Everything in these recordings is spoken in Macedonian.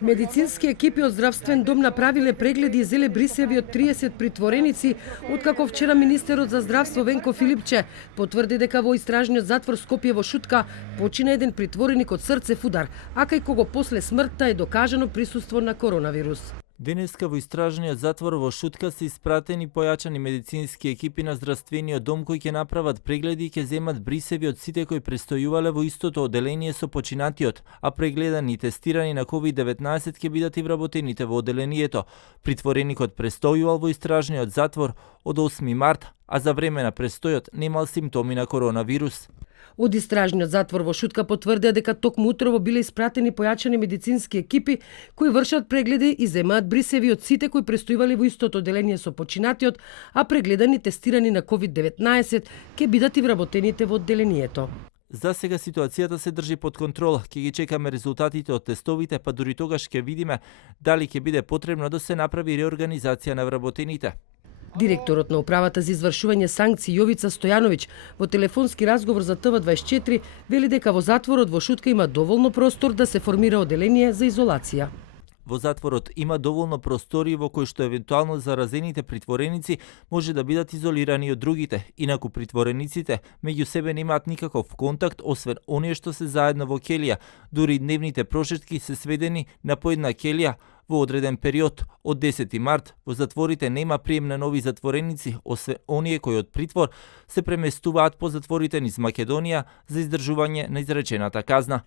Медицински екипи од здравствен дом направиле прегледи и зеле брисеви од 30 притвореници, откако вчера министерот за здравство Венко Филипче потврди дека во истражниот затвор Скопје во Шутка почина еден притвореник од срцев удар, а кај кого после смртта е докажано присуство на коронавирус. Денеска во истражниот затвор во Шутка се испратени појачани медицински екипи на здравствениот дом кои ќе направат прегледи и ќе земат брисеви од сите кои престојувале во истото оделение со починатиот, а прегледани и тестирани на COVID-19 ќе бидат и вработените во оделението. Притвореникот престојувал во истражниот затвор од 8 март, а за време на престојот немал симптоми на коронавирус. Од истражниот затвор во Шутка потврдија дека токму утрово биле испратени појачани медицински екипи кои вршат прегледи и земаат брисеви од сите кои престојувале во истото оделение со починатиот, а прегледани и тестирани на COVID-19 ќе бидат и вработените во одделението. За сега ситуацијата се држи под контрола. Ќе ги чекаме резултатите од тестовите, па дури тогаш ќе видиме дали ќе биде потребно да се направи реорганизација на вработените. Директорот на управата за извршување санкции Јовица Стојановиќ во телефонски разговор за ТВ24 вели дека во затворот во Шутка има доволно простор да се формира оделение за изолација. Во затворот има доволно простори во кои што евентуално заразените притвореници може да бидат изолирани од другите. Инаку притворениците меѓу себе немаат никаков контакт освен оние што се заедно во келија. Дури дневните прошетки се сведени на по една келија во одреден период. Од 10 март во затворите нема прием на нови затвореници, освен оние кои од притвор се преместуваат по затворите низ Македонија за издржување на изречената казна.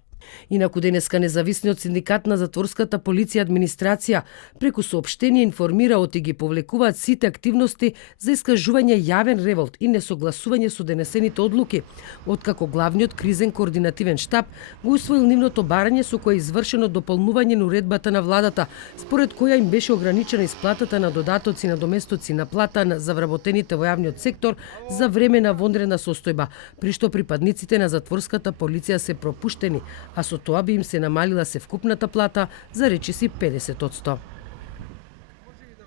Инаку денеска независниот синдикат на затворската полиција и администрација преку соопштение информира оти ги повлекуваат сите активности за искажување јавен револт и несогласување со денесените одлуки, откако главниот кризен координативен штаб го усвоил нивното барање со кое е извршено дополнување на уредбата на владата, според која им беше ограничена исплатата на додатоци на доместоци на плата за вработените во јавниот сектор за време на вонредна состојба, при што припадниците на затворската полиција се пропуштени, а со тоа би им се намалила севкупната плата за речиси 50%.